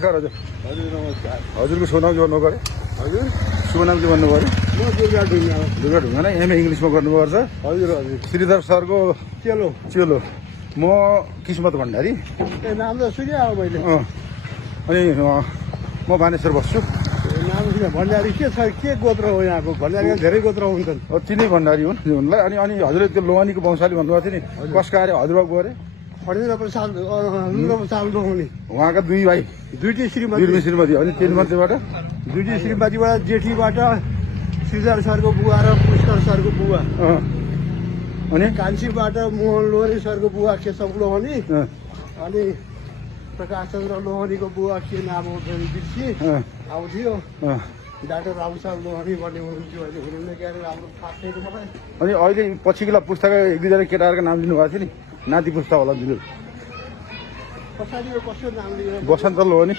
हजुर हजुर नमस्कार। हजुरको शुभ नाम के भन्नु पऱ्यो? हजुर शुभ नाम के भन्नु पऱ्यो? म दुर्गा ढुङ्गा हो। दुर्गा ढुङ्गा नै एमए इङ्ग्लिसमा गर्नुपर्छ। हजुर हजुर श्रीधर सरको चलो चेलो। म किस्मत भण्डारी। ए नाम त सुने अब मैले। अनि म बानेश्वर बस्छु। नाम सुने भण्डारी के छ, के गोत्र हो यहाँको? भण्डारीमा धेरै गोत्र हुन्छन्। तिनै भण्डारी हुन् उनलाई। अनि हजुरले त्यो लोहानीको वंशाली भन्नुभएको थियो नि, कसका अरे हजुरबाबु अरे? फणेन्द्र प्रसाद रुद्र प्रसाद लोहनी। उहाँका दुई भाइ, दुईटी श्रीमती। दुई श्रीमती। अनि तीन मध्येबाट दुईटी श्रीमतीबाट जेठीबाट श्रीधर सरको बुवा र पुष्कर सरको बुवा। अनि कान्छीबाट मोहन लोहनी सरको बुवा केशव लोहनी। अनि प्रकाश चन्द्र लोहनीको बुवा के नाम हो बिर्सी आउँथ्यो। डाक्टर रामसाल लोहनी भन्ने हुनुहुन्थ्यो, अहिले हुनुहुन्न के अरे राम्रो थाहा छैन मलाई। अनि अहिले पछिल्लो पुस्ताका एक दुईजना केटाहरूको नाम लिनुभएको थियो नि, नाति पुस्ता होला दिनु। पछाडि कसको नाम लिएर बसन्त लोहनी।